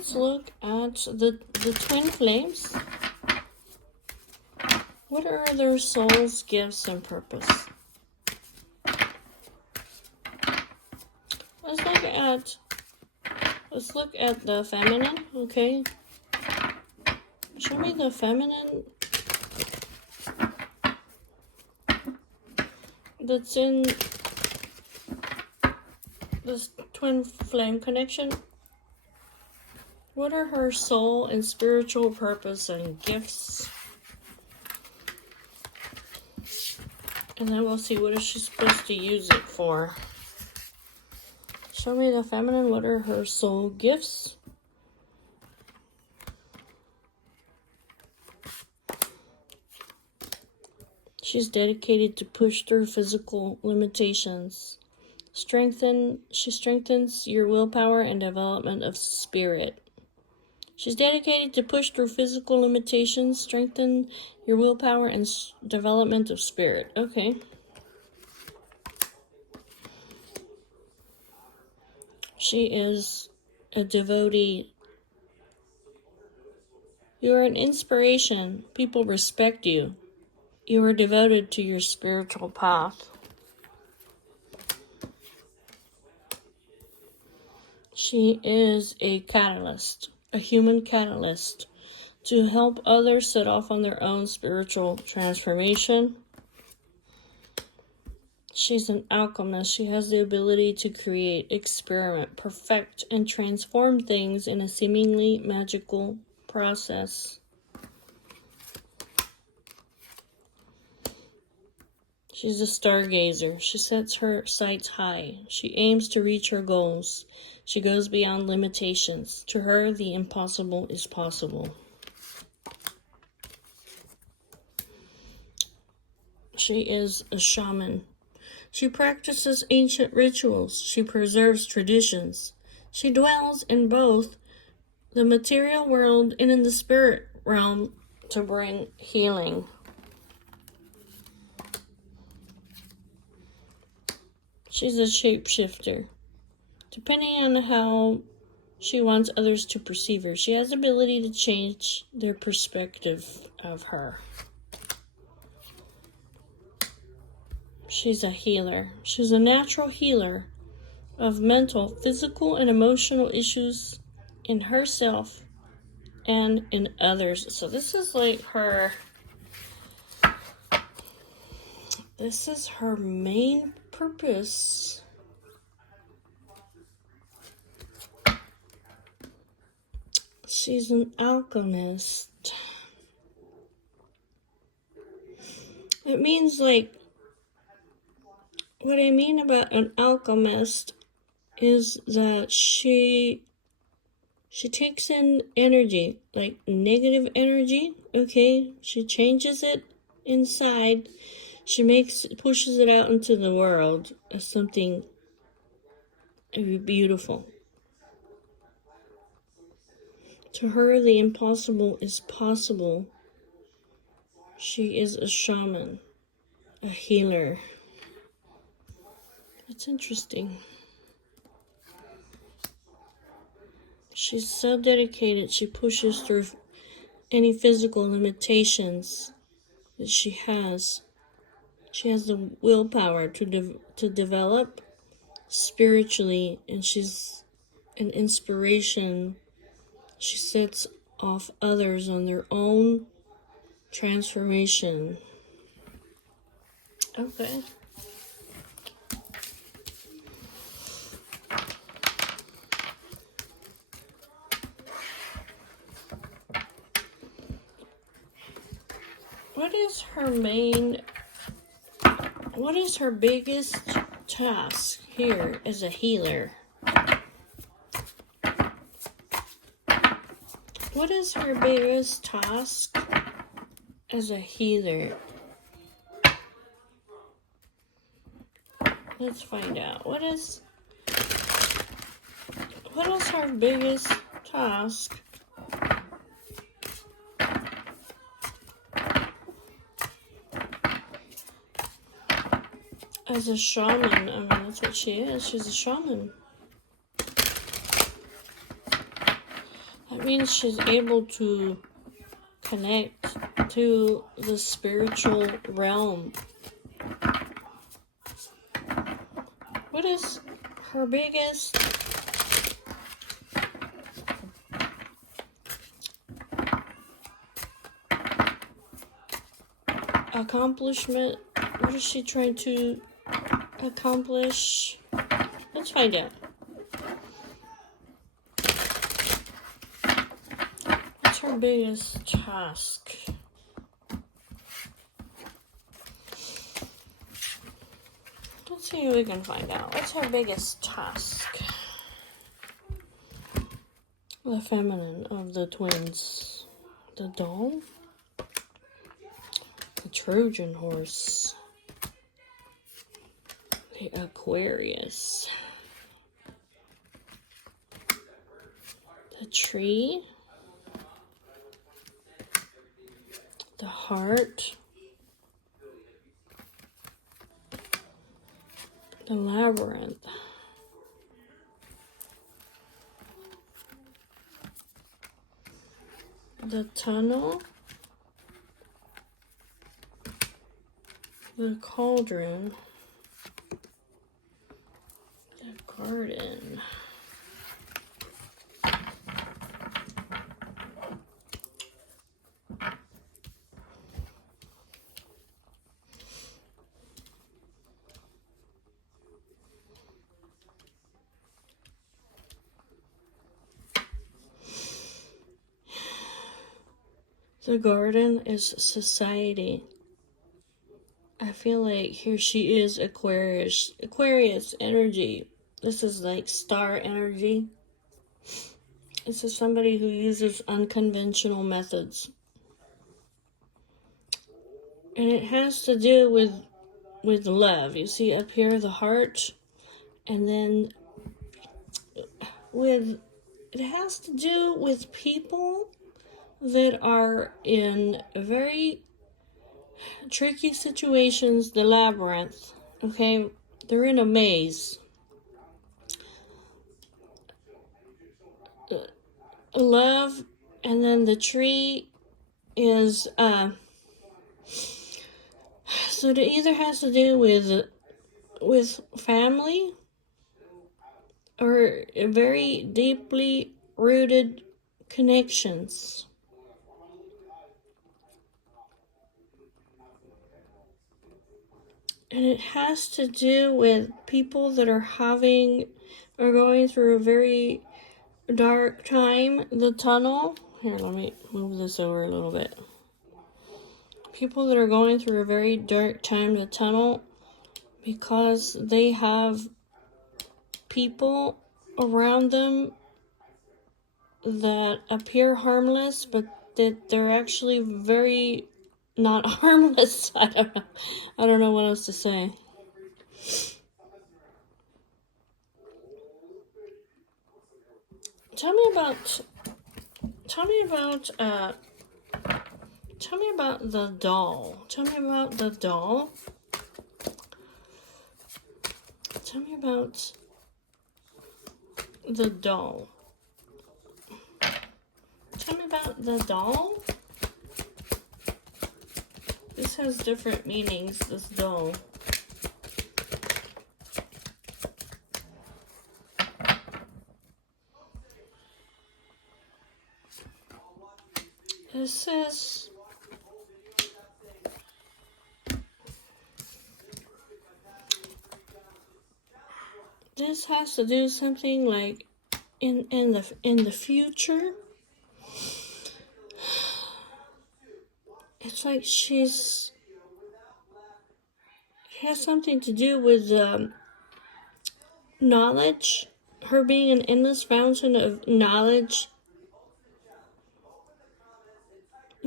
let's look at the twin flames. What are their souls, gifts, and purpose? Let's look at the feminine, okay? Show me the feminine that's in this twin flame connection. What are her soul and spiritual purpose and gifts? And then we'll see what is she supposed to use it for. Show me the feminine. What are her soul gifts? She's dedicated to push through physical limitations. She strengthens your willpower and development of spirit. She's dedicated to push through physical limitations, strengthen your willpower and development of spirit. Okay. She is a devotee. You are an inspiration. People respect you. You are devoted to your spiritual path. She is a catalyst, a human catalyst, to help others set off on their own spiritual transformation. She's an alchemist. She has the ability to create, experiment, perfect, and transform things in a seemingly magical process. She's a stargazer. She sets her sights high. She aims to reach her goals. She goes beyond limitations. To her, the impossible is possible. She is a shaman. She practices ancient rituals. She preserves traditions. She dwells in both the material world and in the spirit realm to bring healing. She's a shapeshifter. Depending on how she wants others to perceive her, she has the ability to change their perspective of her. She's a healer. She's a natural healer of mental, physical, and emotional issues in herself and in others. So this is like her... This is her main purpose. She's an alchemist. It means like... What I mean about an alchemist is that she takes in energy, like negative energy, okay? She changes it inside. She pushes it out into the world as something beautiful. To her, the impossible is possible. She is a shaman, a healer. It's interesting. She's so dedicated, she pushes through any physical limitations that she has. She has the willpower to develop spiritually, and she's an inspiration. She sets off others on their own transformation. Okay. What is her biggest task here as a healer? What is her biggest task as a healer? Let's find out. What is her biggest task as a shaman? I mean, that's what she is. She's a shaman. It means she's able to connect to the spiritual realm. What is her biggest accomplishment? What is she trying to accomplish? Let's find out. What's her biggest task? Let's see if we can find out. What's her biggest task? The feminine of the twins. The doll. The Trojan horse. The Aquarius. The tree. The heart. The labyrinth. The tunnel. The cauldron. The garden. The garden is society. I feel like here she is Aquarius. Aquarius energy. This is like star energy. This is somebody who uses unconventional methods. And it has to do with love. You see up here the heart. And then it has to do with people that are in very tricky situations, the labyrinth, okay? They're in a maze. Love, and then the tree is, so it either has to do with family or very deeply rooted connections. And it has to do with people that are going through a very dark time. The tunnel. Here, let me move this over a little bit. People that are going through a very dark time, the tunnel, because they have people around them that appear harmless, but that they're actually very not harmless. I don't know what else to say. Tell me about the doll. Tell me about the doll. Tell me about the doll. Tell me about the doll. This has different meanings, this doll. This has to do something like in the future. It's like it has something to do with knowledge. Her being an endless fountain of knowledge.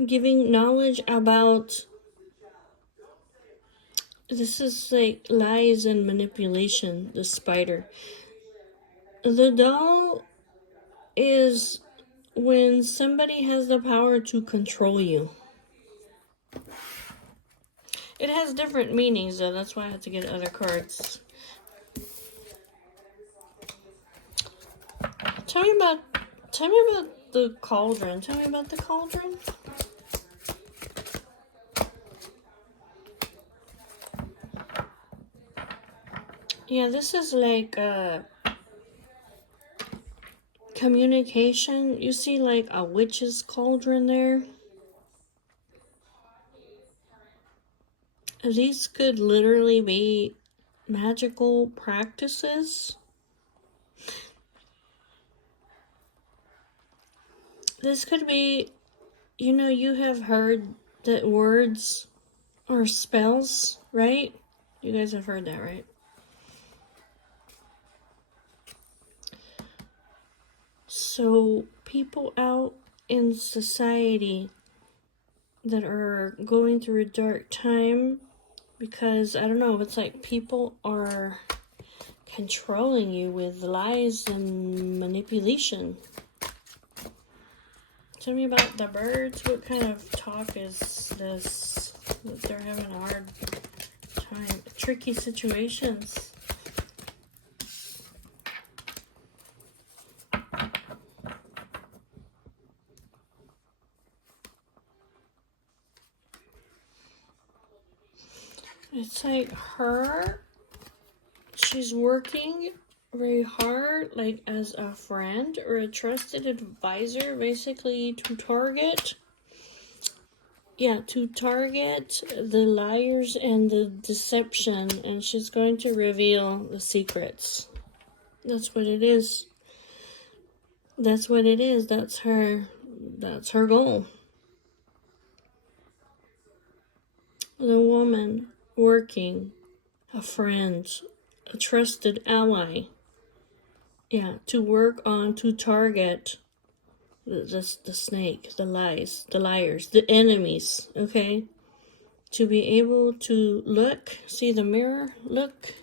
Giving knowledge about. This is like lies and manipulation, the spider. The doll is when somebody has the power to control you. It has different meanings though, that's why I had to get other cards. Tell me the cauldron. Tell me about the cauldron. Yeah, this is like communication. You see like a witch's cauldron there. These could literally be magical practices. This could be, you have heard that words are spells, right? You guys have heard that, right? So people out in society that are going through a dark time, because I don't know, it's like people are controlling you with lies and manipulation. Tell me about the birds. What kind of talk is this? That they're having a hard time. Tricky situations. It's like she's working very hard, like as a friend or a trusted advisor, basically to target the liars and the deception, and she's going to reveal the secrets. That's what it is. That's what it is. That's her goal. The woman working, a friend, a trusted ally. Yeah, to target the snake, the lies, the liars, the enemies, okay? To be able to see the mirror, look.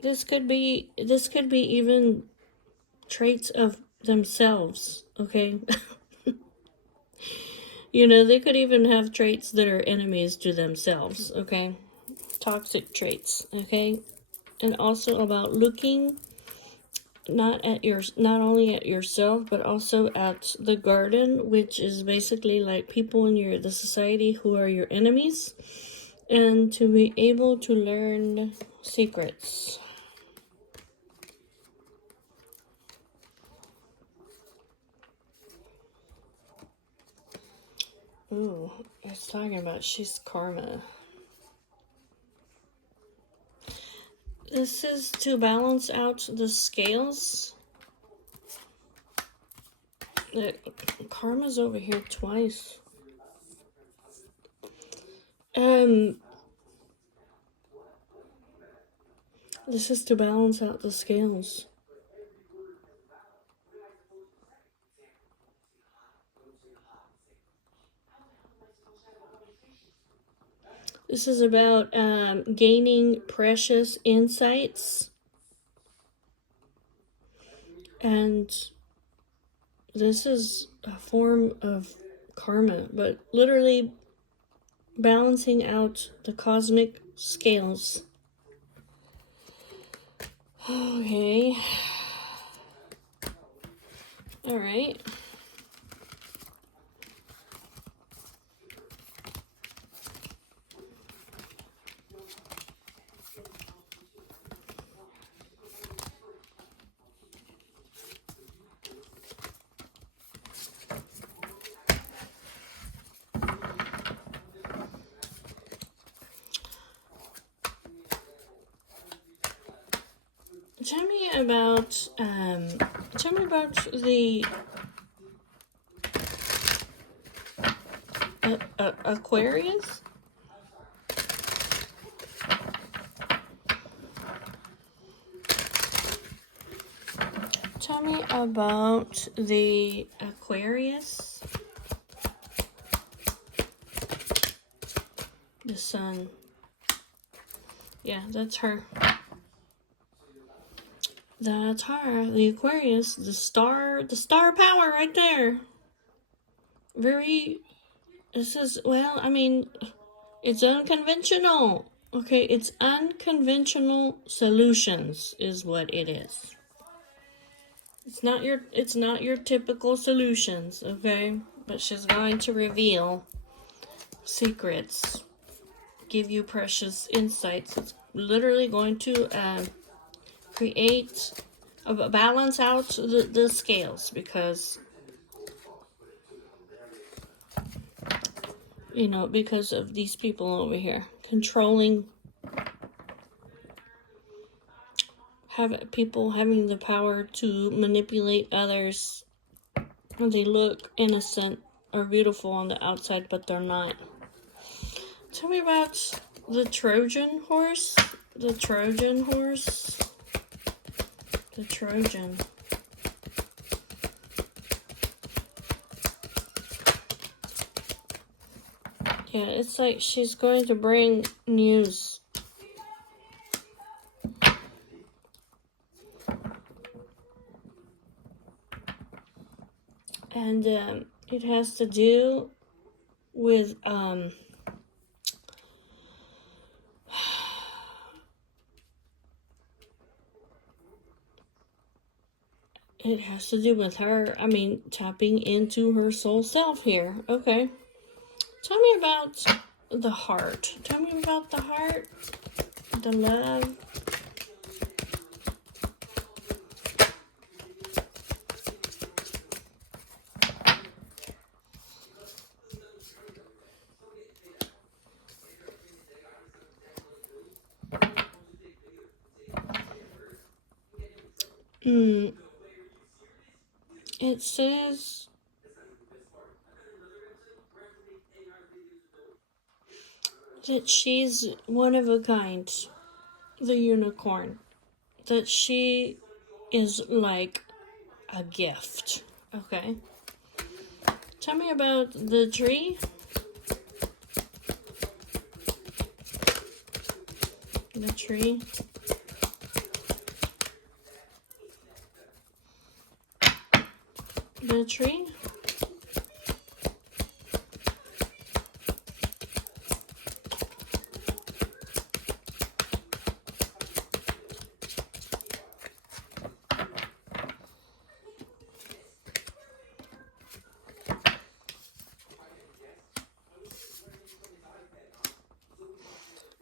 This could be even traits of themselves, okay? They could even have traits that are enemies to themselves, okay? Toxic traits, okay? And also about looking not only at yourself, but also at the garden, which is basically like people in the society who are your enemies, and to be able to learn secrets. Ooh, it's talking about she's karma. This is to balance out the scales. Karma's over here twice. This is to balance out the scales. This is about gaining precious insights. And this is a form of karma, but literally balancing out the cosmic scales. Okay. All right. Tell me about the Aquarius. Tell me about the Aquarius. The sun. Yeah, that's her. That's her. The Aquarius. The star power right there. It's unconventional. Okay, it's unconventional solutions is what it is. It's not your typical solutions, okay? But she's going to reveal secrets, give you precious insights. It's literally going to create balance out the scales, because because of these people over here controlling, people having the power to manipulate others when they look innocent or beautiful on the outside, but they're not. Tell me about the Trojan horse. The Trojan horse. The Trojan. Yeah, it's like she's going to bring news. And it has to do with it has to do with her, tapping into her soul self here. Okay. Tell me about the heart. Tell me about the heart, the love. It says that she's one of a kind, the unicorn. That she is like a gift. Okay. Tell me about the tree. The tree. The tree.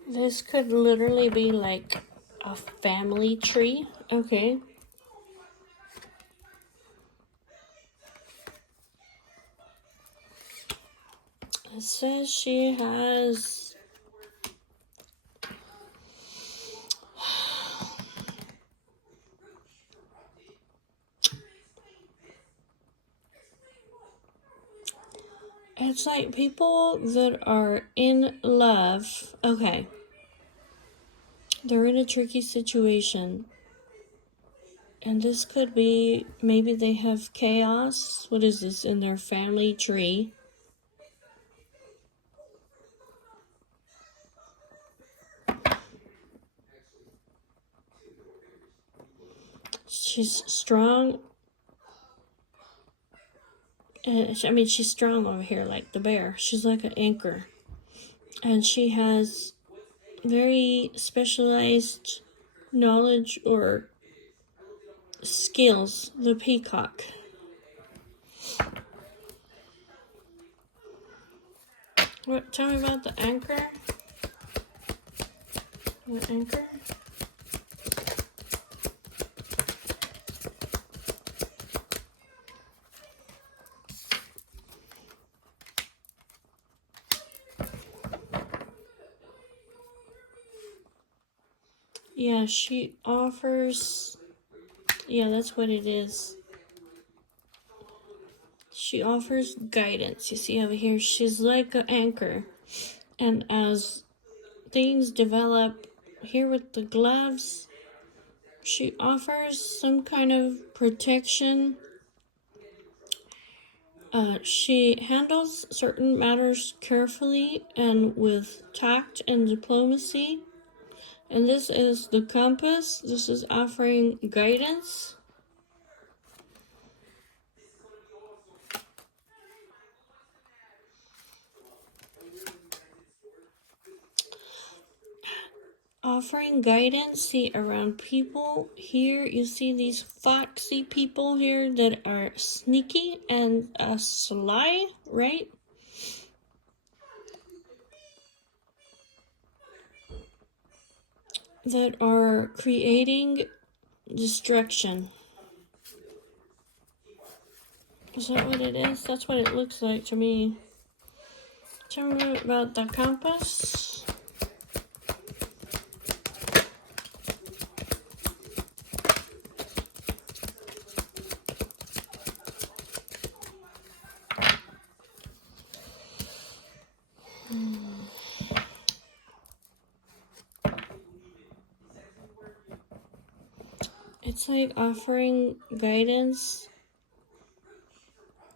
This could literally be like a family tree. Okay. It says she has it's like people that are in love. Okay. They're in a tricky situation. And this could be, maybe they have chaos. What is this in their family tree? She's strong. She's strong over here like the bear. She's like an anchor. And she has very specialized knowledge or skills. The peacock. What? Tell me about the anchor. The anchor. Yeah, she offers. Yeah, that's what it is. She offers guidance. You see over here, she's like an anchor. And as things develop here with the gloves, she offers some kind of protection. She handles certain matters carefully and with tact and diplomacy. And this is the compass. This is offering guidance. offering guidance, see, around people. Here you see these foxy people here that are sneaky and sly, right? That are creating destruction. Is that what it is? That's what it looks like to me. Tell me about the compass. It's like offering guidance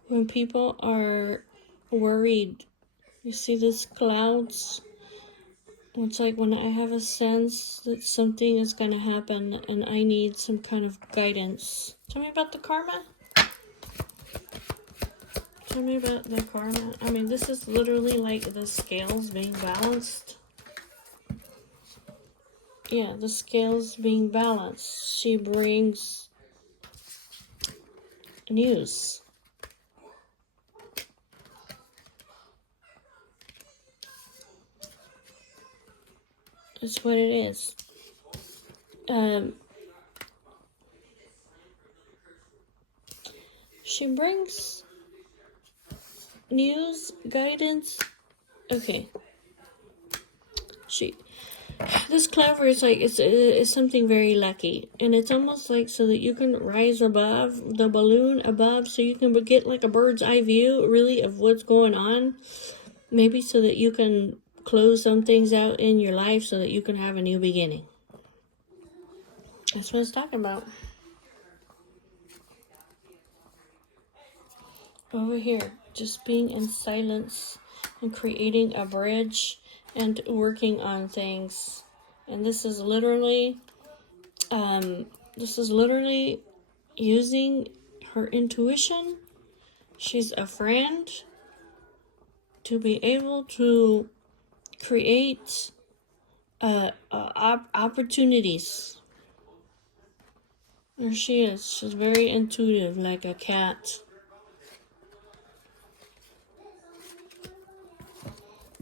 when people are worried. You see these clouds? It's like when I have a sense that something is going to happen and I need some kind of guidance. Tell me about the karma. Tell me about the karma. I mean, this is literally like the scales being balanced. Yeah, the scales being balanced. She brings news. That's what it is. She brings news, guidance. Okay. This clover is like, it's something very lucky. And it's almost like so that you can rise above the balloon above, so you can get like a bird's eye view, really, of what's going on. Maybe so that you can close some things out in your life so that you can have a new beginning. That's what it's talking about. Over here, just being in silence and creating a bridge and working on things. And this is literally using her intuition. She's a friend to be able to create opportunities. There she is. She's very intuitive, like a cat.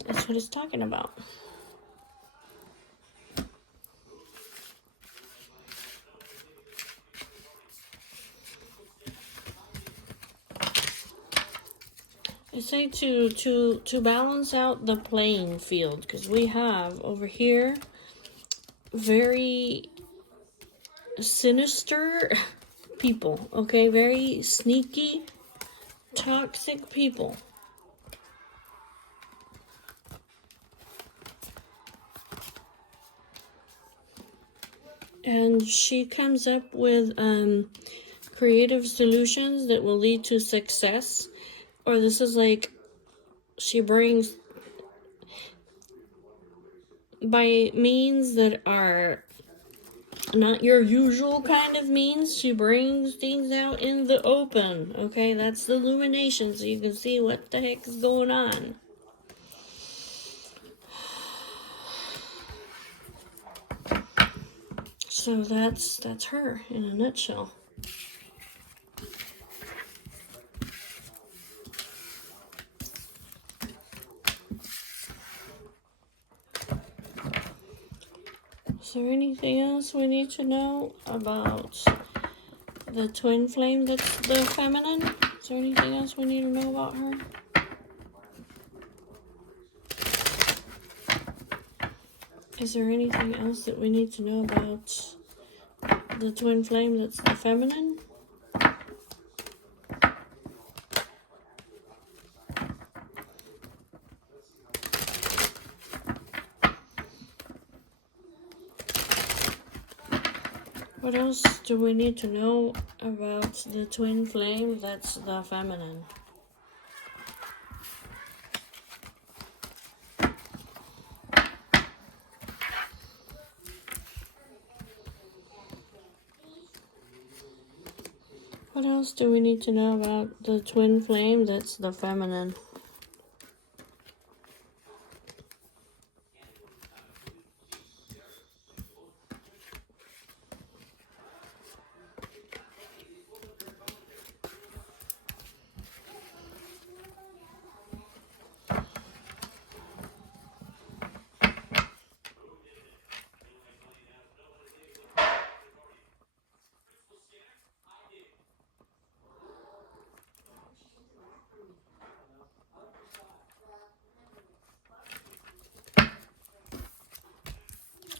That's what it's talking about. I say to balance out the playing field, because we have over here very sinister people, okay? Very sneaky, toxic people. And she comes up with creative solutions that will lead to success. Or this is like, she brings, by means that are not your usual kind of means, she brings things out in the open. Okay, that's the illumination, so you can see what the heck is going on. So that's her in a nutshell. Is there anything else we need to know about the twin flame that's the feminine? Is there anything else we need to know about her? Is there anything else that we need to know about the twin flame that's the feminine? What else do we need to know about the twin flame that's the feminine? What else do we need to know about the twin flame that's the feminine?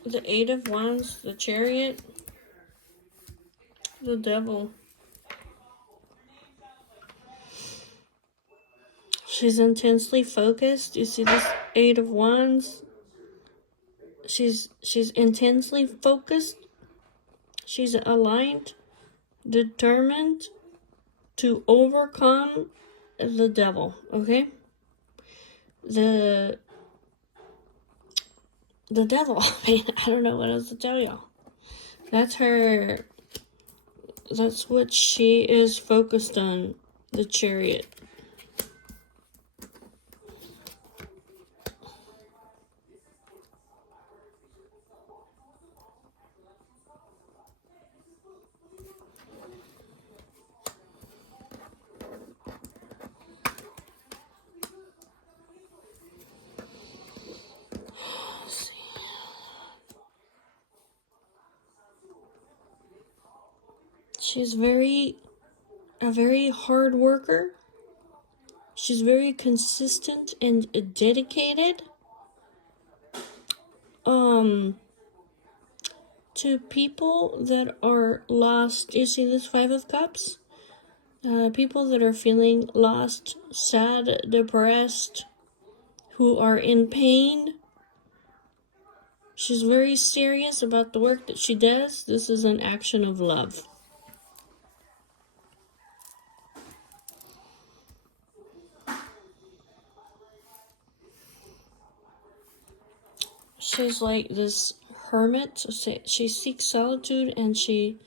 The Eight of Wands, the Chariot, the Devil. She's intensely focused. You see this Eight of Wands? She's intensely focused. She's aligned, determined to overcome the devil, okay? The devil. I don't know what else to tell y'all. That's her. That's what she is focused on, the Chariot. She's a very hard worker. She's very consistent and dedicated. To people that are lost. You see this Five of Cups? People that are feeling lost, sad, depressed, who are in pain. She's very serious about the work that she does. This is an action of love. She's like this hermit. She seeks solitude and she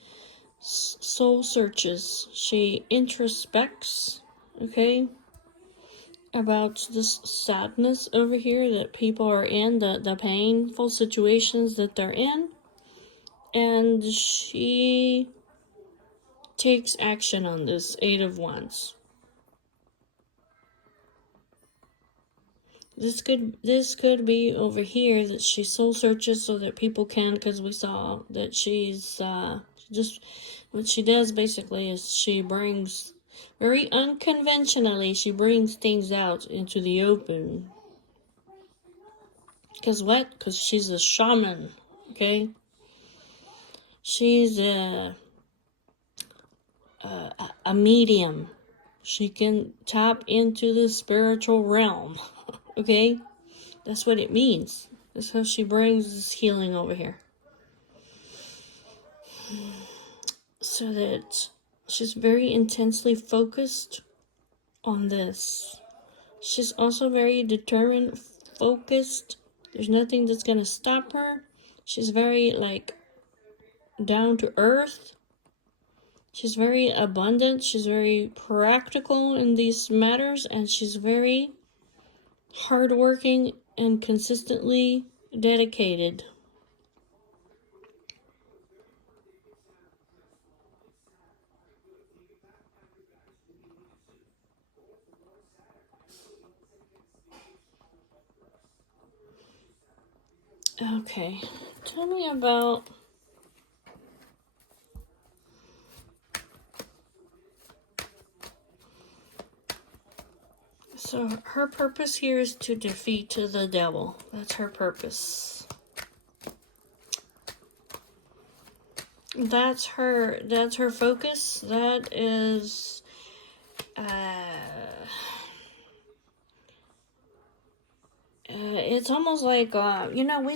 soul searches. She introspects, okay, about this sadness over here that people are in, the painful situations that they're in. And she takes action on this Eight of Wands. This could be over here that she soul searches so that people can, because we saw that she's just what she does basically is she brings very unconventionally, she brings things out into the open. Because what? Because she's a shaman, okay? She's a medium. She can tap into the spiritual realm, okay? That's what it means. That's how she brings this healing over here. So that she's very intensely focused on this. She's also very determined, focused. There's nothing that's gonna stop her. She's very, like, down to earth. She's very abundant. She's very practical in these matters. And she's very hardworking and consistently dedicated. Okay, tell me about... So her purpose here is to defeat the devil. That's her purpose. That's her focus. That is it's almost like we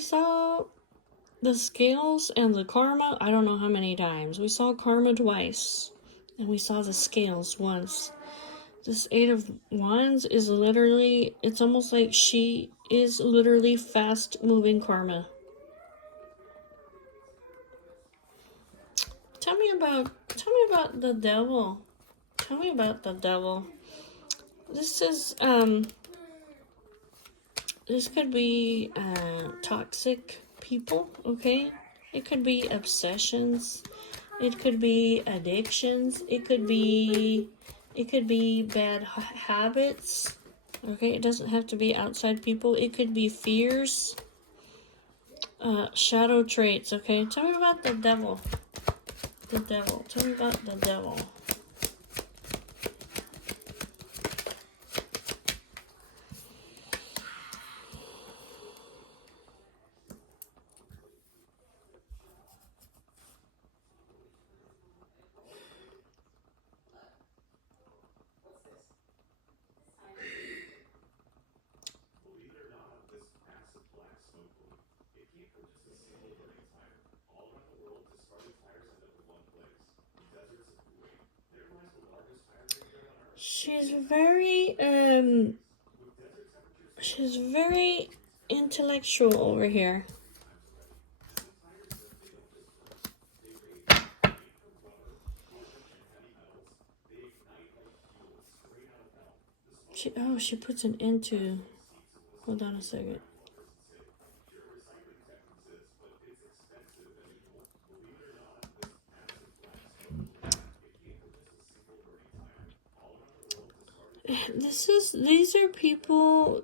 saw the scales and the karma, I don't know how many times. We saw karma twice and we saw the scales once. This Eight of Wands is literally, it's almost like she is literally fast-moving karma. Tell me about the devil. Tell me about the devil. This is, this could be, toxic people, okay? It could be obsessions. It could be addictions. It could be bad habits. Okay, it doesn't have to be outside people. It could be fears. Shadow traits, okay? Tell me about the devil. The devil. Tell me about the devil. She's very intellectual over here. She puts an end to. Hold on a second. These are people.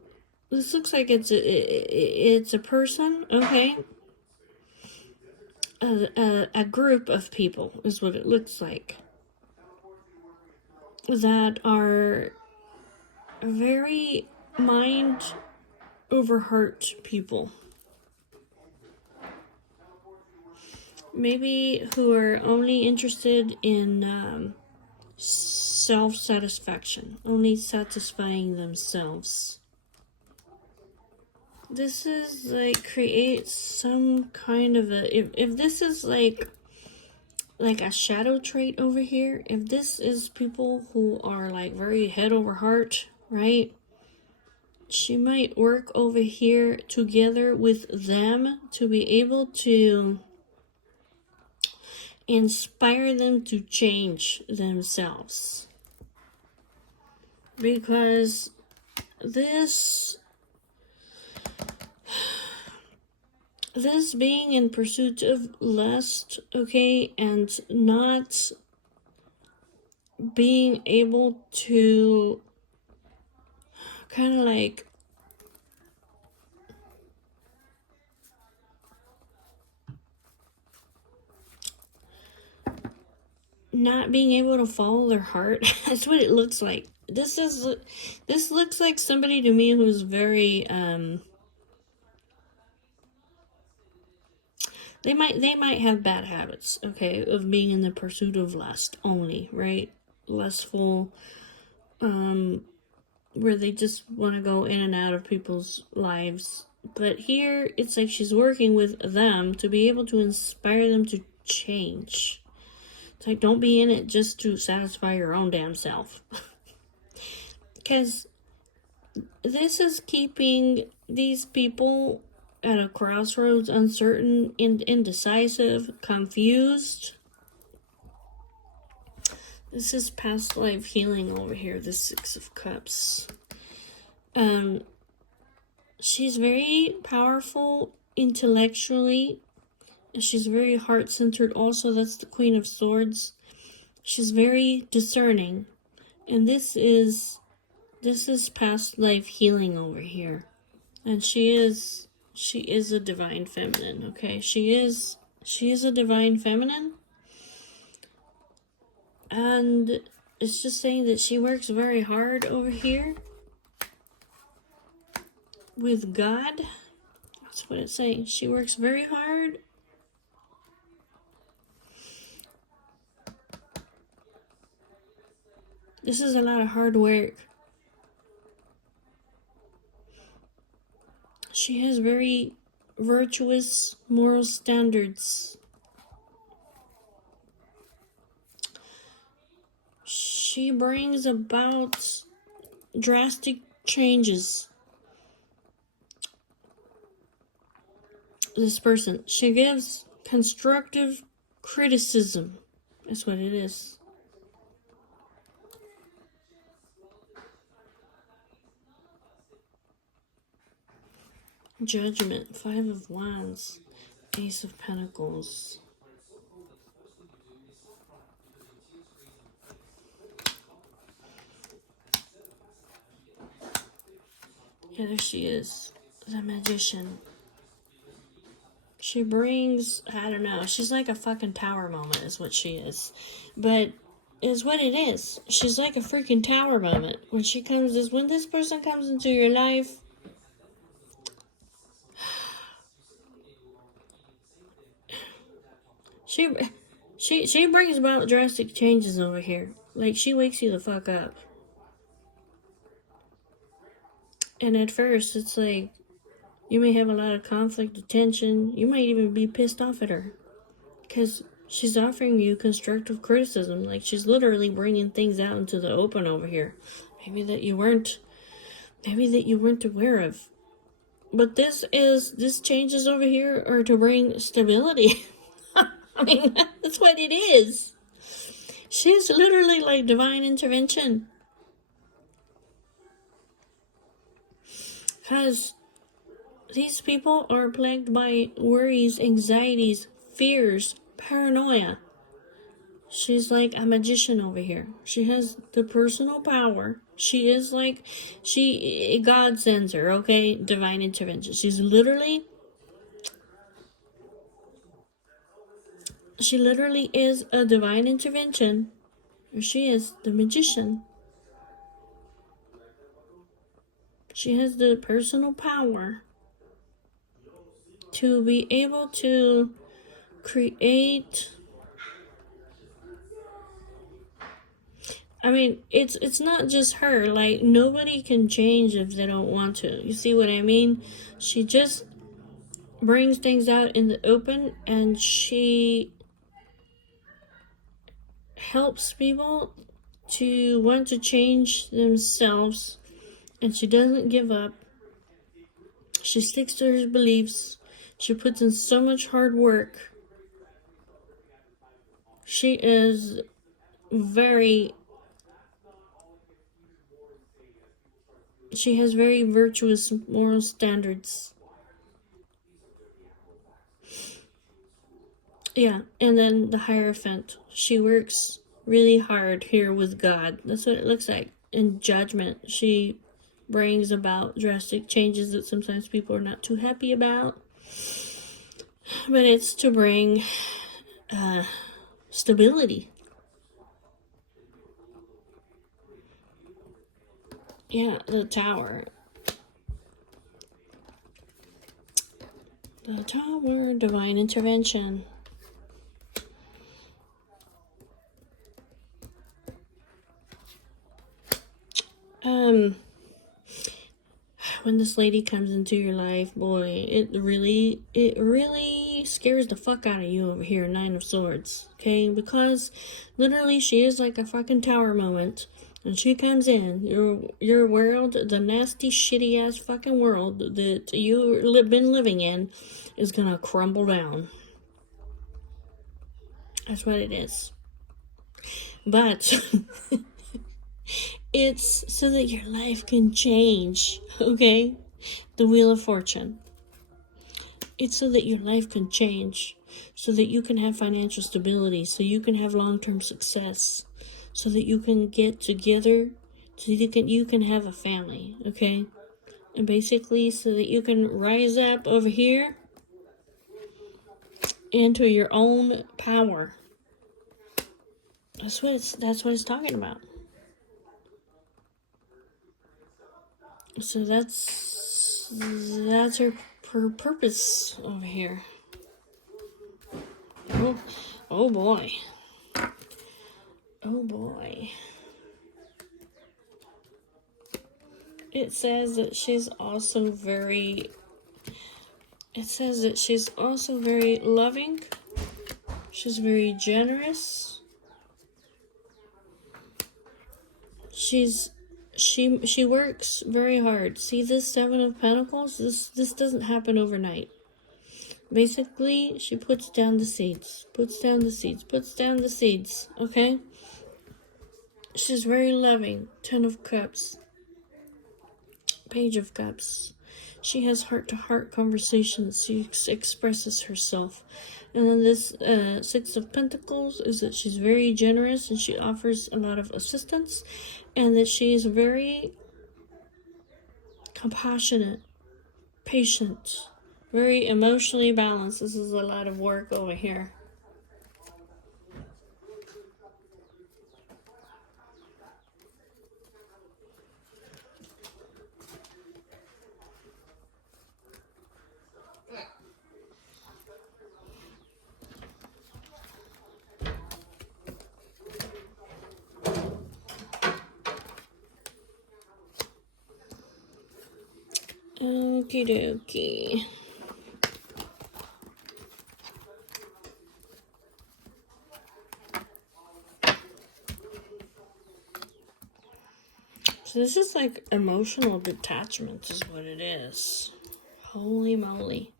This looks like it's a person, okay? A group of people is what it looks like. That are very mind over heart people. Maybe who are only interested in self-satisfaction, only satisfying themselves. This is like creates some kind of a if this is like a shadow trait over here, if this is people who are like very head over heart, right? She might work over here together with them to be able to inspire them to change themselves. Because this being in pursuit of lust, okay, and not being able to kind of like not being able to follow their heart. That's what it looks like. This looks like somebody to me who's very they might have bad habits, okay, of being in the pursuit of lust only, right? Lustful, where they just want to go in and out of people's lives. But here it's like she's working with them to be able to inspire them to change. It's like, don't be in it just to satisfy your own damn self. Because this is keeping these people at a crossroads, uncertain, indecisive, confused. This is past life healing over here, the Six of Cups. She's very powerful intellectually. She's very heart-centered also. That's the Queen of Swords. She's very discerning. And this is past life healing over here. And she is a divine feminine, okay? She is a divine feminine. And it's just saying that she works very hard over here with God. That's what it's saying. She works very hard. This is a lot of hard work. She has very virtuous moral standards. She brings about drastic changes. This person, she gives constructive criticism. That's what it is. Judgment, Five of Wands, Ace of Pentacles. Yeah, there she is, the Magician. She brings, I don't know, she's like a fucking tower moment is what she is. But is what it is. She's like a freaking tower moment. When this person comes into your life, she brings about drastic changes over here. Like, she wakes you the fuck up. And at first, it's like, you may have a lot of conflict, tension. You might even be pissed off at her. Because She's offering you constructive criticism. Like, she's literally bringing things out into the open over here. Maybe that you weren't aware of. But this changes over here are to bring stability. I mean, that's what it is. She's literally like divine intervention. Because these people are plagued by worries, anxieties, fears, paranoia. She's like a magician over here. She has the personal power. She is like, God sends her, okay? Divine intervention. She literally is a divine intervention. She is the magician. She has the personal power to be able to create. I mean, it's not just her. Like, nobody can change if they don't want to. You see what I mean? She just brings things out in the open, and she helps people to want to change themselves, and she doesn't give up. She sticks to her beliefs. She puts in so much hard work. She is she has very virtuous moral standards. Yeah, and then the Hierophant. She works really hard here with God. That's what it looks like. In judgment, she brings about drastic changes that sometimes people are not too happy about. But it's to bring stability. Yeah, the Tower. The Tower, divine intervention. When this lady comes into your life, boy, it really scares the fuck out of you over here, Nine of Swords, okay? Because literally she is like a fucking tower moment. And she comes in, your world, the nasty, shitty ass fucking world that you've been living in, is gonna crumble down. That's what it is. But it's so that your life can change, okay? The Wheel of Fortune. It's so that your life can change, so that you can have financial stability, so you can have long-term success, so that you can get together, so you can have a family, okay? And basically so that you can rise up over here into your own power. That's what it's talking about. So that's her purpose over here. Oh boy. Oh boy. It says that she's also very loving. She's very generous. She works very hard. See this Seven of Pentacles? This doesn't happen overnight. Basically, she puts down the seeds, okay? She's very loving. Ten of Cups. Page of Cups. She has heart-to-heart conversations. She expresses herself. And then this Six of Pentacles is that she's very generous and she offers a lot of assistance. And that she is very compassionate, patient, very emotionally balanced. This is a lot of work over here. Okie dokie. So this is like emotional detachment is what it is. Holy moly.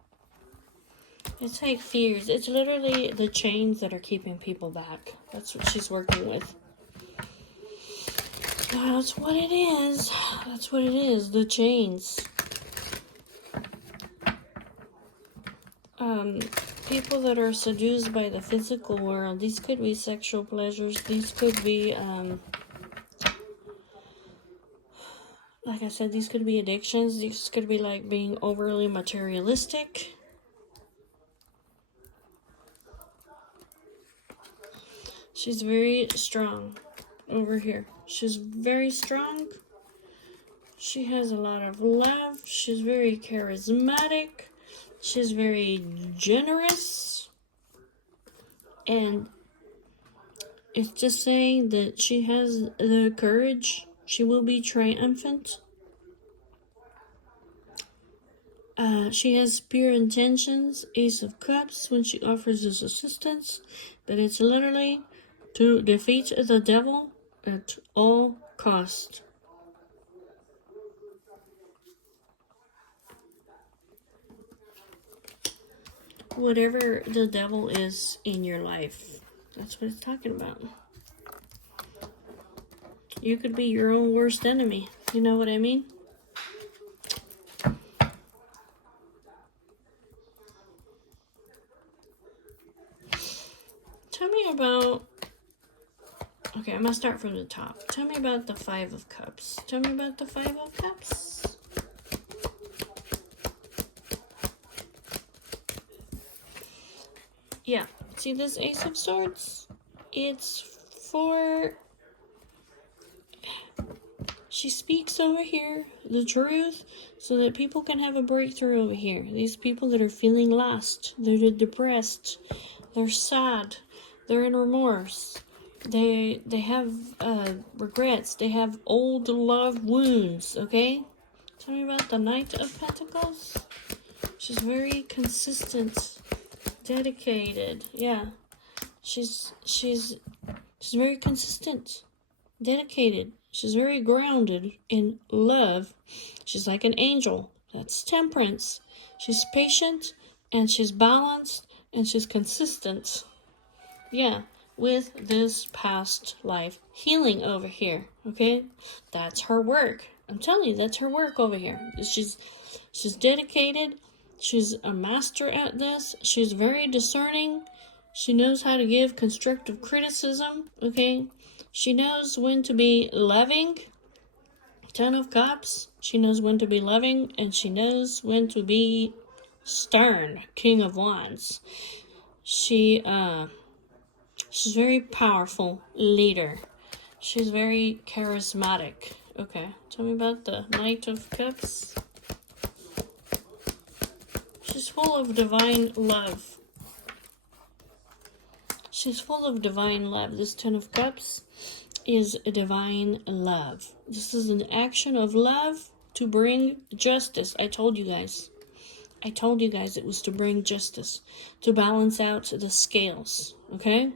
It's like fears. It's literally the chains that are keeping people back. That's what she's working with. That's what it is. That's what it is. The chains. People that are seduced by the physical world. These could be sexual pleasures. These could be, like I said, these could be addictions. These could be like being overly materialistic. She's very strong over here. She's very strong. She has a lot of love. She's very charismatic. She's very generous. And it's just saying that she has the courage. She will be triumphant. She has pure intentions. Ace of Cups when she offers his assistance. But it's literally to defeat the devil at all cost. Whatever the devil is in your life. That's what it's talking about. You could be your own worst enemy. You know what I mean? Tell me about... Okay, I'm going to start from the top. Tell me about the Five of Cups. Tell me about the Five of Cups. Yeah. See this Ace of Swords? It's for... She speaks over here the truth so that people can have a breakthrough over here. These people that are feeling lost, they're depressed, they're sad, they're in remorse, they have regrets, they have old love wounds, okay? Tell me about the Knight of Pentacles. She's very consistent, dedicated, yeah. She's very consistent, dedicated. She's very grounded in love. She's like an angel. That's Temperance. She's patient, and she's balanced, and she's consistent. Yeah, with this past life healing over here, okay? That's her work. I'm telling you, that's her work over here. She's dedicated. She's a master at this. She's very discerning. She knows how to give constructive criticism, okay? She knows when to be loving. Ten of Cups. She knows when to be loving, and she knows when to be stern. King of Wands. She's very powerful leader. She's very charismatic. Okay, tell me about the Knight of Cups. She's full of divine love. She's full of divine love. This Ten of Cups is a divine love. This is an action of love to bring justice. I told you guys it was to bring justice, to balance out the scales, okay?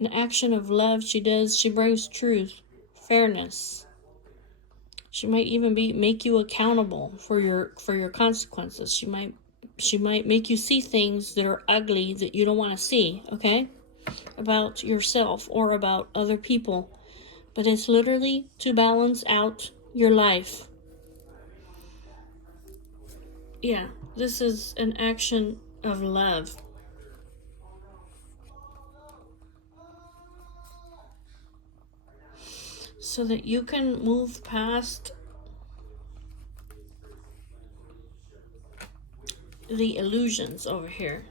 An action of love she does. She brings truth, fairness. She might even make you accountable for your consequences. She might make you see things that are ugly that you don't want to see, okay? About yourself or about other people. But it's literally to balance out your life. Yeah, this is an action of love. So that you can move past the illusions over here.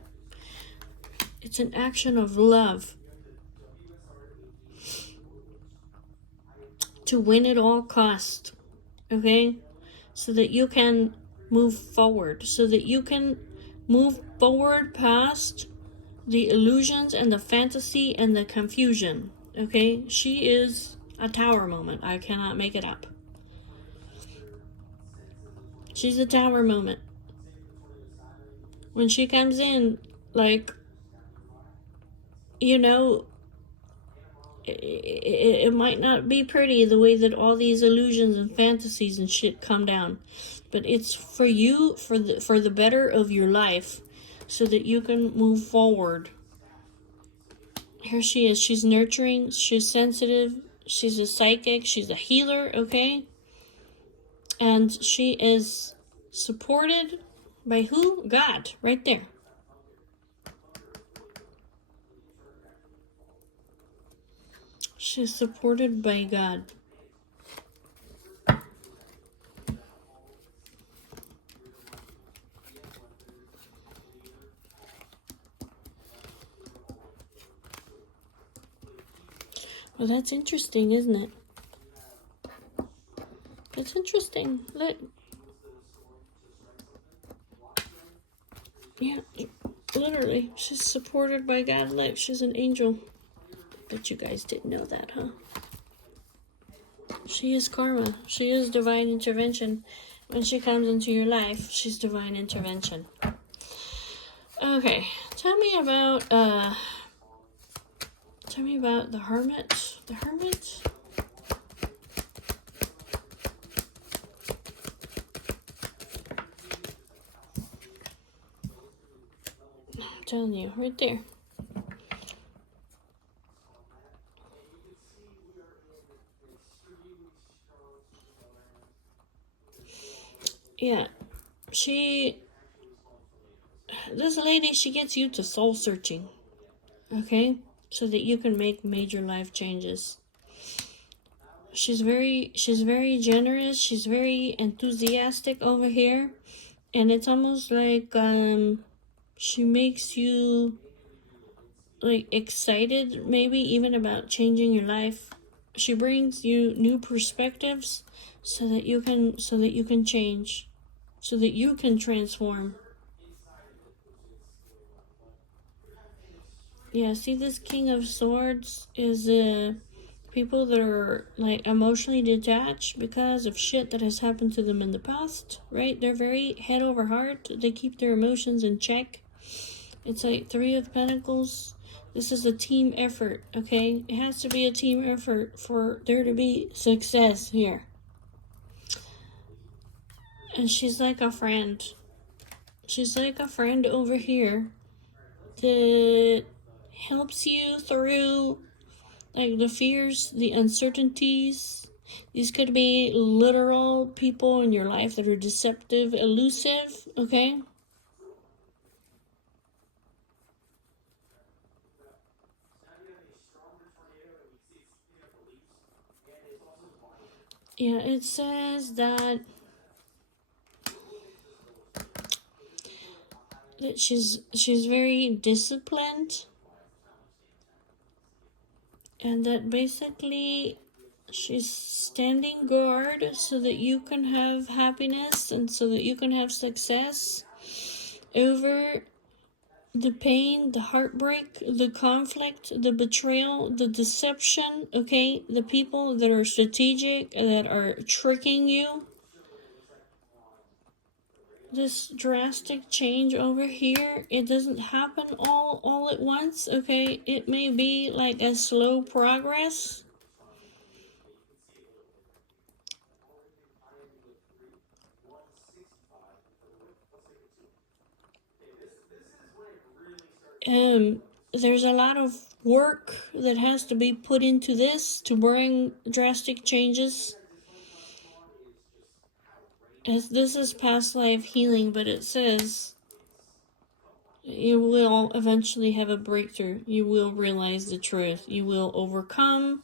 It's an action of love. To win at all cost. Okay? So that you can move forward. So that you can move forward past the illusions and the fantasy and the confusion. Okay? She is a tower moment. I cannot make it up. She's a tower moment. When she comes in, like, you know, it might not be pretty the way that all these illusions and fantasies and shit come down, but it's for you, for the better of your life, so that you can move forward. Here she is. She's nurturing. She's sensitive. She's a psychic. She's a healer, okay? And she is supported by who? God, right there. She's supported by God. Well, that's interesting, isn't it? It's interesting. Yeah, literally, she's supported by God like she's an angel. But you guys didn't know that, huh? She is karma. She is divine intervention. When she comes into your life, she's divine intervention. Okay, tell me about the hermit. The hermit? I'm telling you, right there. Yeah, this lady, she gets you to soul searching, okay? So that you can make major life changes. She's very generous. She's very enthusiastic over here. And it's almost like, she makes you, like, excited, maybe even about changing your life. She brings you new perspectives so that you can change, so that you can transform. Yeah, see, this King of Swords is people that are like emotionally detached because of shit that has happened to them in the past, right? They're very head over heart. They keep their emotions in check. It's like Three of Pentacles. This is a team effort, okay? It has to be a team effort for there to be success here. And she's like a friend. She's like a friend over here that helps you through, like, the fears, the uncertainties. These could be literal people in your life that are deceptive, elusive, okay? Yeah, it says that she's very disciplined, and that basically she's standing guard so that you can have happiness and so that you can have success over the pain, the heartbreak, the conflict, the betrayal, the deception, okay? The people that are strategic, that are tricking you. This drastic change over here, it doesn't happen all at once, okay? It may be like a slow progress. There's a lot of work that has to be put into this to bring drastic changes. As this is past life healing, but it says you will eventually have a breakthrough. You will realize the truth. You will overcome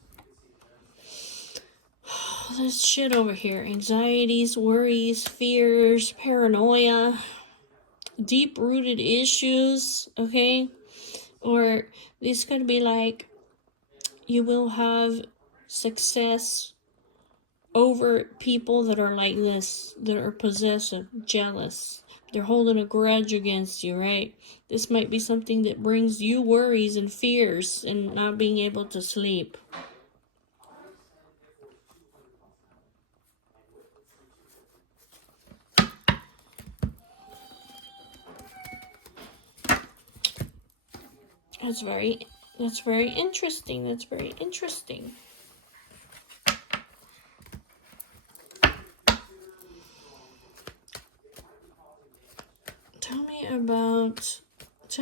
this shit over here. Anxieties, worries, fears, paranoia, deep-rooted issues, okay? Or this could be like, you will have success over people that are like this, that are possessive, jealous. They're holding a grudge against you, right? This might be something that brings you worries and fears and not being able to sleep. That's very That's very interesting. That's very interesting. Tell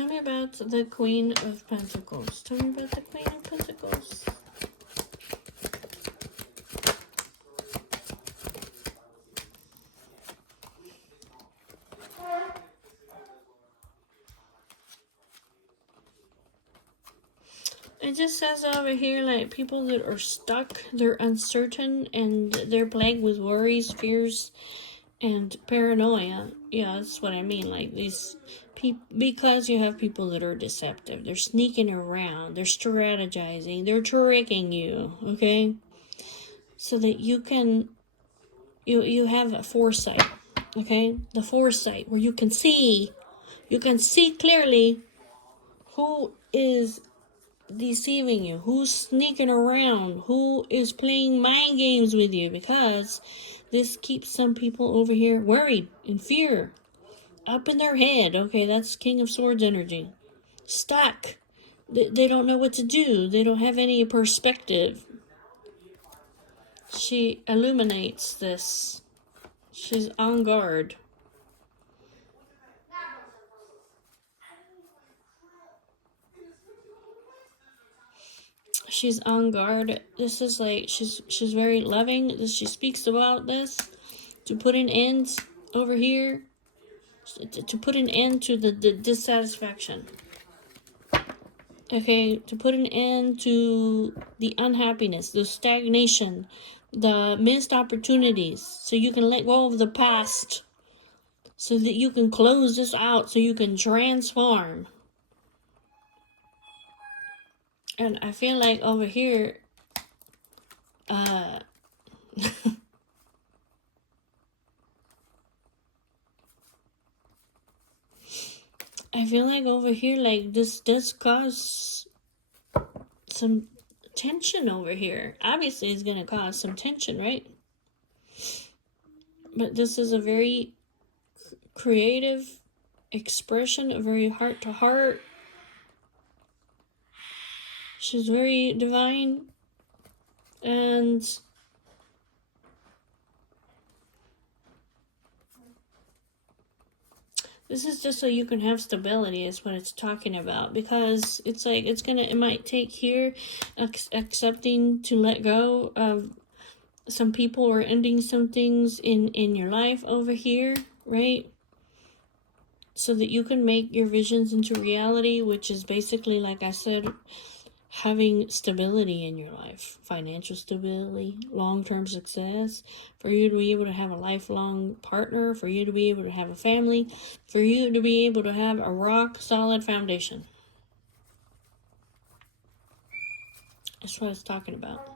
me about the Queen of Pentacles. Tell me about the Queen of Pentacles. It just says over here, like, people that are stuck, they're uncertain, and they're plagued with worries, fears, and paranoia. Yeah, that's what I mean. Like, these people, because you have people that are deceptive. They're sneaking around. They're strategizing. They're tricking you, okay? So that you can, you have a foresight, okay? The foresight where you can see clearly who is deceiving you, who's sneaking around, who is playing mind games with you, because this keeps some people over here worried in fear, up in their head. Okay, that's King of Swords energy. Stuck. They don't know what to do. They don't have any perspective. She illuminates this. She's on guard. She's on guard. This is like, she's very loving. She speaks about this to put an end over here, to put an end to the dissatisfaction. Okay, to put an end to the unhappiness, the stagnation, the missed opportunities, so you can let go of the past, so that you can close this out, so you can transform. And I feel like over here, I feel like over here, like, this does cause some tension over here. Obviously, it's going to cause some tension, right? But this is a very creative expression, a very heart to heart. She's very divine, and this is just so you can have stability, is what it's talking about, because it's like, it might take here accepting to let go of some people, or ending some things in your life over here, right? So that you can make your visions into reality, which is basically, like I said, having stability in your life, financial stability, long-term success, for you to be able to have a lifelong partner, for you to be able to have a family, for you to be able to have a rock-solid foundation. That's what it's talking about.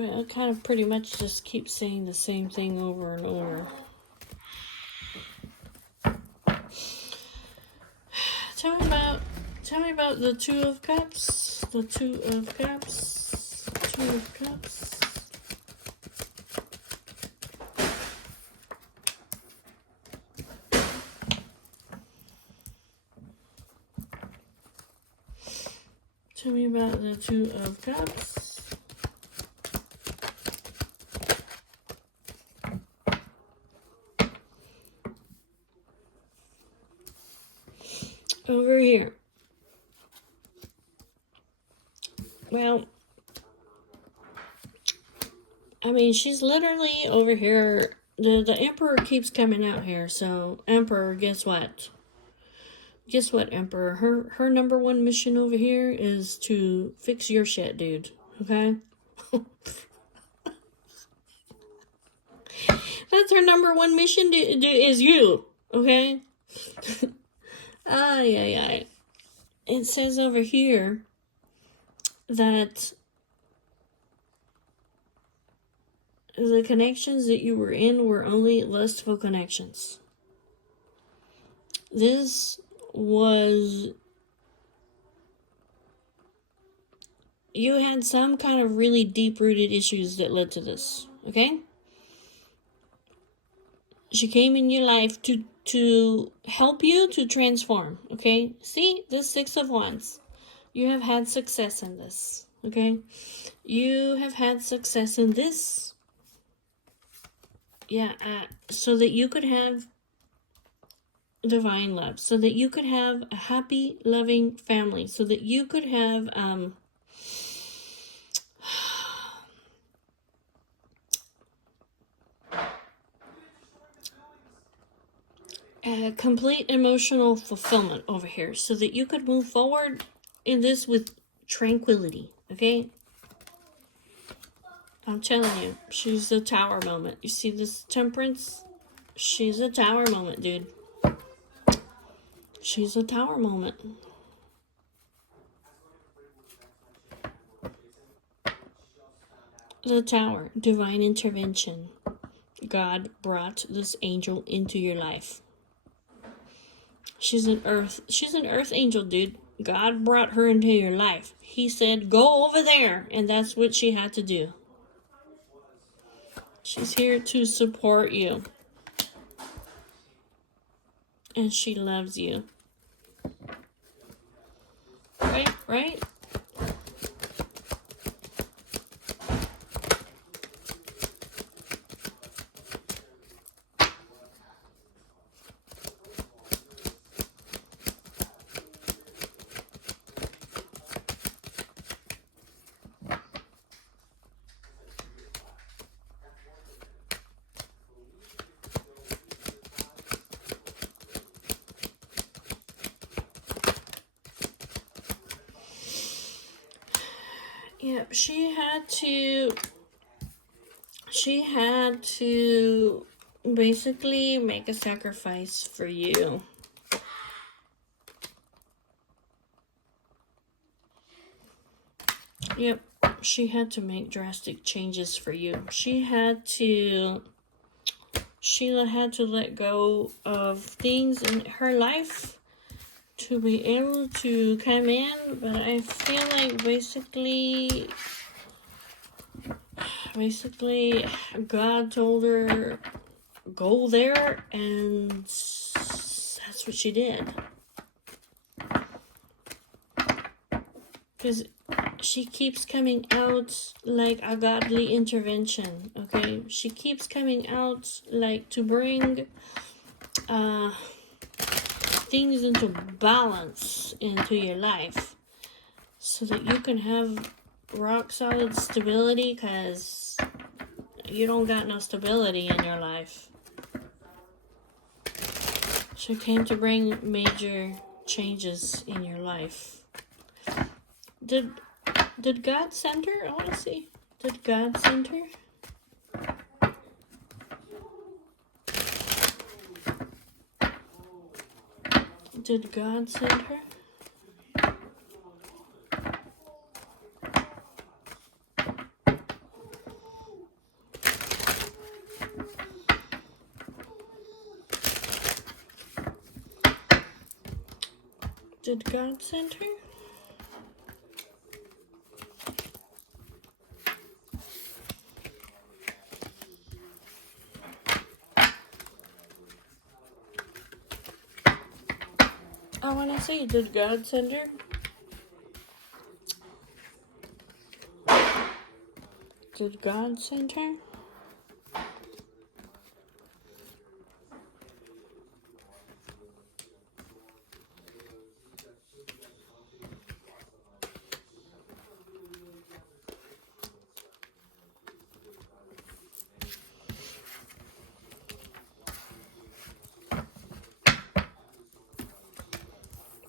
I kind of pretty much just keep saying the same thing over and over. Tell me about the Two of Cups. The Two of Cups. Two of Cups. Tell me about the Two of Cups. Over here. Well, I mean, she's literally over here. The Emperor keeps coming out here. So, Emperor, guess what? Guess what, Emperor? Her number one mission over here is to fix your shit, dude. Okay? That's her number one mission, is you. Okay? Ay. It says over here that the connections that you were in were only lustful connections. This was you had some kind of really deep-rooted issues that led to this, okay? She came in your life to help you to transform, okay? See, the Six of Wands. You have had success in this, okay? You have had success in this. Yeah, so that you could have divine love, so that you could have a happy, loving family, so that you could have, complete emotional fulfillment over here, so that you could move forward in this with tranquility, okay? I'm telling you, she's a tower moment. You see this Temperance? She's a tower moment, dude. She's a tower moment. The Tower, divine intervention. God brought this angel into your life. She's an earth angel, dude. God brought her into your life. He said, go over there, and that's what she had to do. She's here to support you. And she loves you. Right? Yep, she had to basically make a sacrifice for you. Yep, she had to make drastic changes for you. Sheila had to let go of things in her life to be able to come in, but I feel like basically God told her, go there, and that's what she did. Because she keeps coming out like a godly intervention, okay? She keeps coming out like to bring things into balance into your life so that you can have rock solid stability, because you don't got no stability in your life. She came to bring major changes in your life. Did God send her? I want to see. Did God send her? Did God send her? Did God send her? I want to see. Did God send her? Did God send her?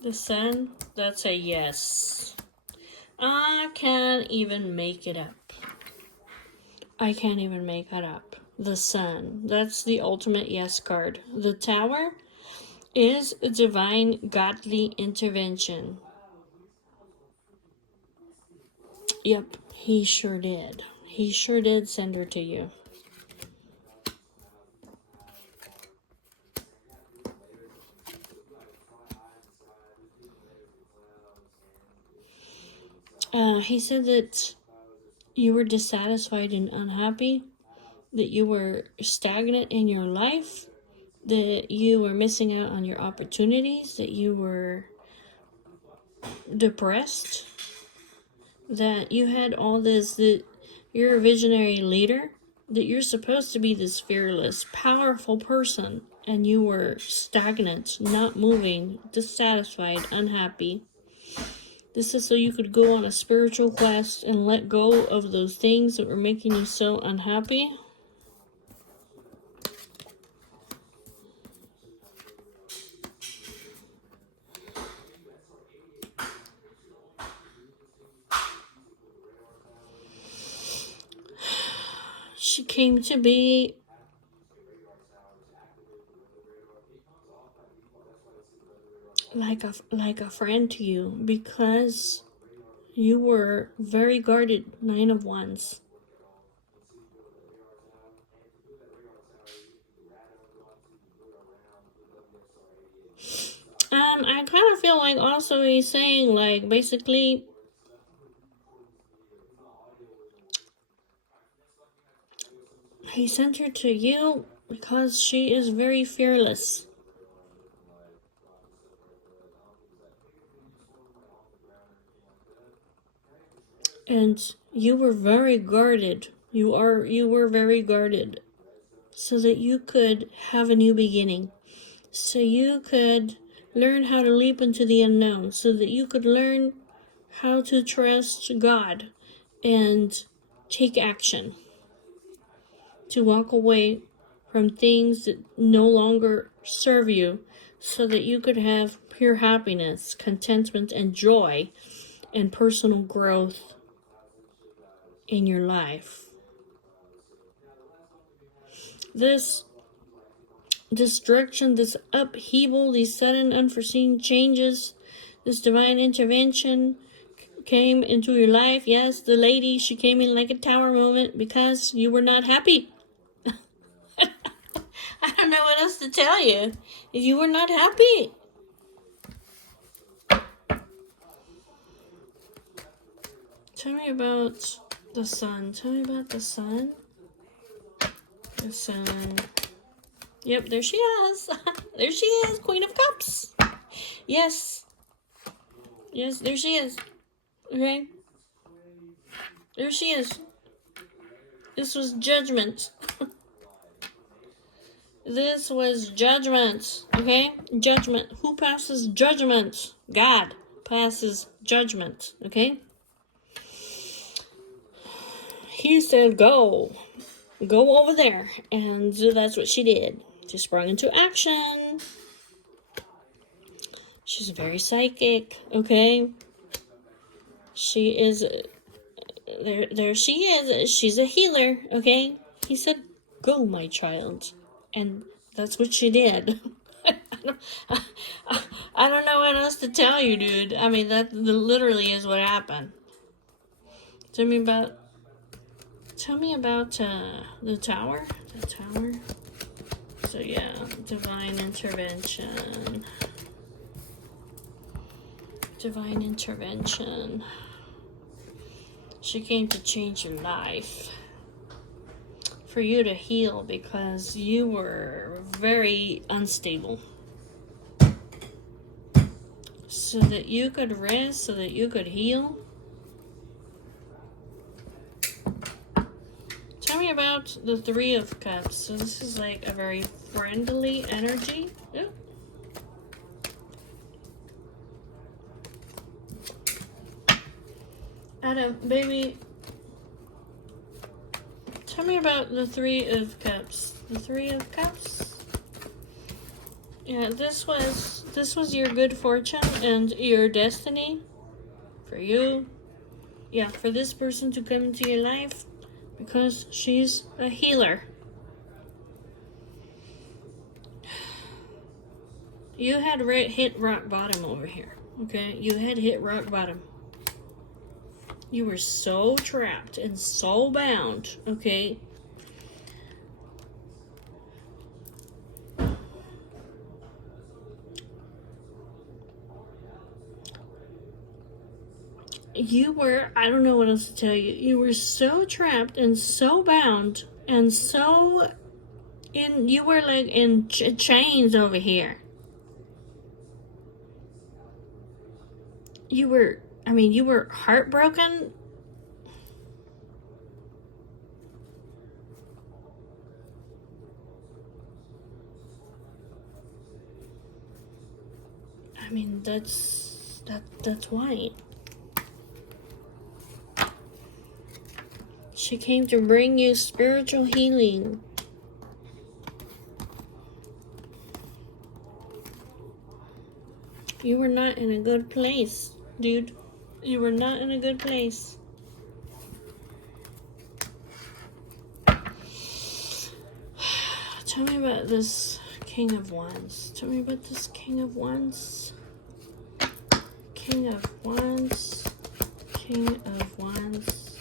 The Sun? That's a yes. I can't even make it up. I can't even make it up. The Sun. That's the ultimate yes card. The Tower is a divine godly intervention. Yep, he sure did. He sure did send her to you. He said that you were dissatisfied and unhappy, that you were stagnant in your life, that you were missing out on your opportunities, that you were depressed, that you had all this, that you're a visionary leader, that you're supposed to be this fearless, powerful person, and you were stagnant, not moving, dissatisfied, unhappy. This is so you could go on a spiritual quest and let go of those things that were making you so unhappy. She came to be like a friend to you, because you were very guarded, 9 of Wands. I kind of feel like also he's saying, like, basically, he sent her to you because she is very fearless. And you were very guarded. You were very guarded. So that you could have a new beginning. So you could learn how to leap into the unknown. So that you could learn how to trust God and take action. To walk away from things that no longer serve you, so that you could have pure happiness, contentment, and joy, and personal growth in your life. This destruction, this upheaval, these sudden unforeseen changes, this divine intervention came into your life. Yes, the lady, she came in like a tower moment because you were not happy. I don't know what else to tell you. You were not happy. Tell me about the sun. Tell me about the sun. The sun. Yep, there she is. There she is, Queen of Cups. Yes. Yes, there she is. Okay? There she is. This was judgment. This was judgment. Okay? Judgment. Who passes judgment? God passes judgment. Okay? He said, go. Go over there. And that's what she did. She sprung into action. She's very psychic. Okay? She is... There she is. She's a healer. Okay? He said, go, my child. And that's what she did. I don't know what else to tell you, dude. I mean, that literally is what happened. Tell me about the tower. The tower. So yeah, divine intervention. Divine intervention. She came to change your life. For you to heal, because you were very unstable. So that you could rest, so that you could heal. Tell me about the 3 of Cups. So this is like a very friendly energy. Ooh. Adam, baby, tell me about the 3 of Cups. The 3 of Cups? Yeah, this was your good fortune and your destiny for you. Yeah, for this person to come into your life, because she's a healer. You had hit rock bottom over here. Okay, you had hit rock bottom. You were so trapped and so bound. Okay. you were, I don't know what else to tell you. You were so trapped and so bound and so you were like in chains over here. You were heartbroken. I mean, that's why. She came to bring you spiritual healing. You were not in a good place, dude. You were not in a good place. Tell me about this King of Wands. Tell me about this King of Wands. King of Wands. King of Wands.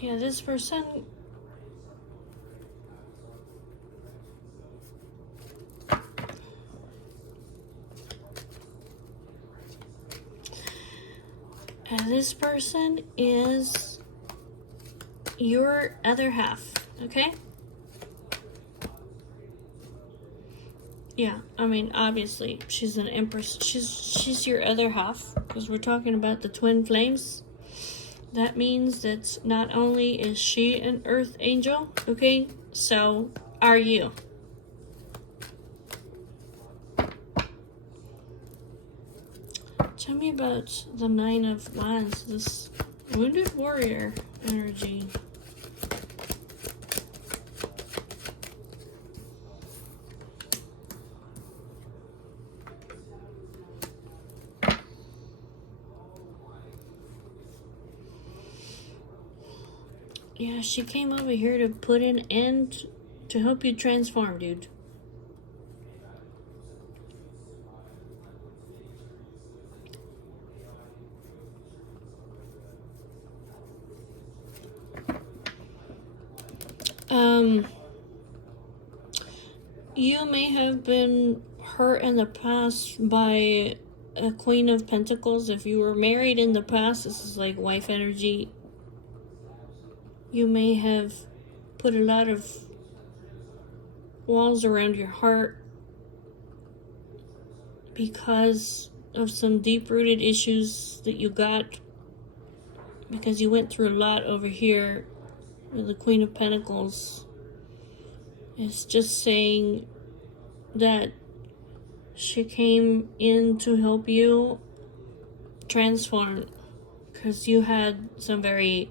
Yeah, this person... this person is your other half, okay? Yeah, I mean, obviously, she's an empress. She's your other half, because we're talking about the twin flames. That means that not only is she an earth angel, okay, so are you. Tell me about the Nine of Wands, this wounded warrior energy. Yeah, she came over here to put an end, to help you transform, dude. You may have been hurt in the past by a Queen of Pentacles. If you were married in the past, this is like wife energy. You may have put a lot of walls around your heart because of some deep-rooted issues that you got, because you went through a lot over here with the Queen of Pentacles. It's just saying that she came in to help you transform, because you had some very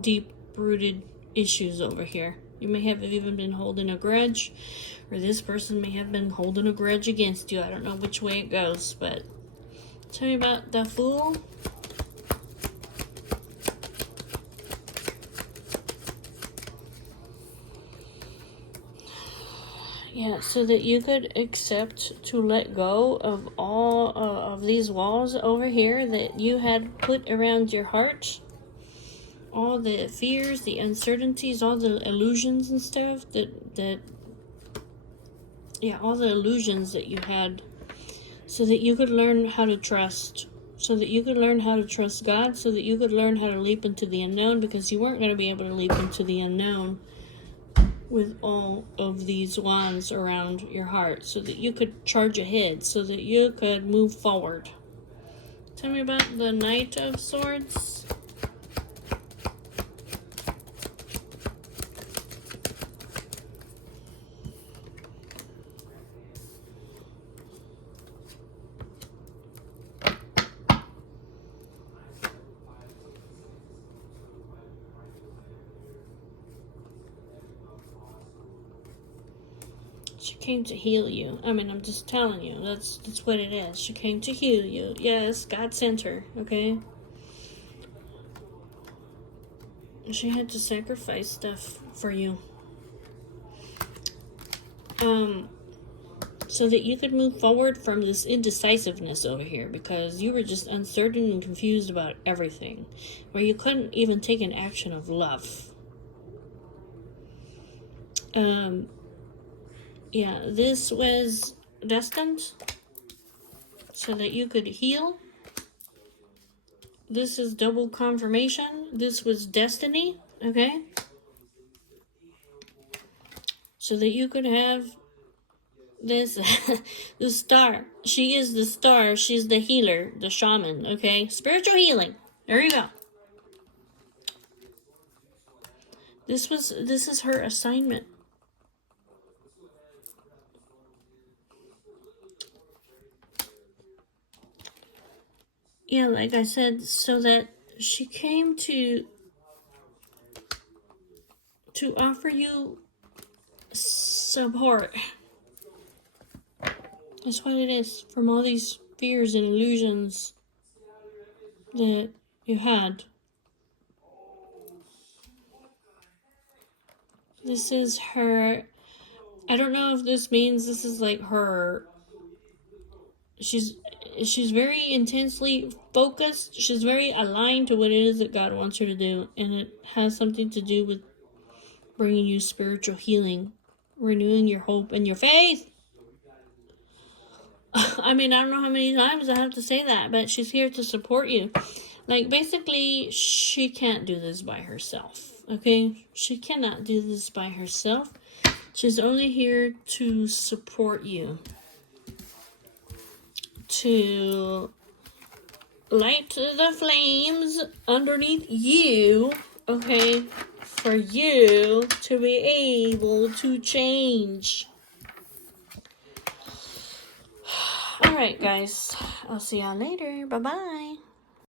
deep-rooted issues over here. You may have even been holding a grudge, or this person may have been holding a grudge against you. I don't know which way it goes, but tell me about the Fool. Yeah, so that you could accept to let go of all of these walls over here that you had put around your heart. All the fears, the uncertainties, all the illusions and stuff all the illusions that you had, so that you could learn how to trust. So that you could learn how to trust God, so that you could learn how to leap into the unknown, because you weren't going to be able to leap into the unknown with all of these wands around your heart, so that you could charge ahead, so that you could move forward. Tell me about the Knight of Swords. She came to heal you. I mean, I'm just telling you. That's what it is. She came to heal you. Yes, God sent her, okay? She had to sacrifice stuff for you. So that you could move forward from this indecisiveness over here, because you were just uncertain and confused about everything, where you couldn't even take an action of love. Yeah, this was destined so that you could heal. This is double confirmation. This was destiny, okay? So that you could have this, the star. She is the star. She's the healer, the shaman, okay? Spiritual healing. There you go. This is her assignment. Yeah, like I said, so that she came to offer you support. That's what it is, from all these fears and illusions that you had. This is her. I don't know if this means this is like her. She's very intensely focused. She's very aligned to what it is that God wants her to do, and it has something to do with bringing you spiritual healing, renewing your hope and your faith. I mean, I don't know how many times I have to say that, but she's here to support you. Like, basically, she can't do this by herself, okay? She cannot do this by herself. She's only here to support you, to light the flames underneath you, okay? For you to be able to change. Alright, guys. I'll see y'all later. Bye-bye.